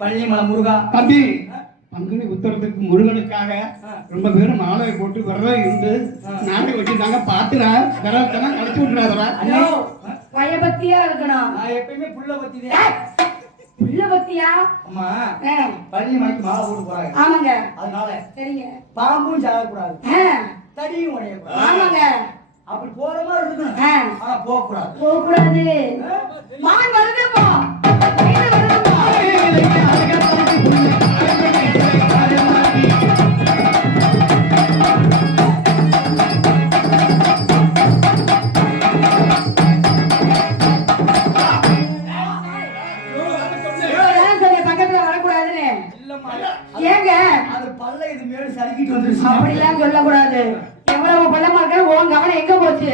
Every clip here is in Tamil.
பள்ளிமலை முருகா தம்பி பங்குனி உத்தரத்துக்கு முருகனுக்காக ரொம்ப பேரும் மாலை போட்டு விரதம் இருந்து நாளை வச்சிருக்காங்க பாத்துறா விரதத்தெல்லாம் கழிச்சு விட்டுறாதரா. பயபக்தியா இருக்கணும். நான் எப்பயுமே புள்ள பத்திதான். புள்ள பக்தியா? அம்மா பள்ளிமலைக்கு மாலை போட்டு போறாங்க. ஆமாங்க. அதனால சரிங்க. பாம்பும் சாகக்கூடாது, தடியும் உடையக்கூடாது. ஆமாங்க. அப்படி போற மாதிரி இருக்கணும். ஆனா போக கூடாது. போக கூடாது. மான் வருது போ. அப்படிலாம் சொல்லக்கூடாது. எவ்வளவு பள்ளமா இருக்க உன் கவனம் எங்க போச்சு?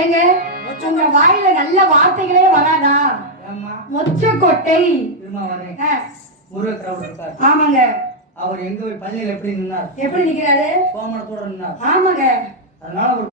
ஏங்க உங்க வாயில நல்ல வார்த்தைகளே வராதா? மொச்சக்கொட்டை. ஆமாங்க. அவர் எங்க பள்ளியில் எப்படி நின்னார்? எப்படி நிக்கிறாரு? கோமணத்தோட நின்னார். ஆமாங்க. அதனால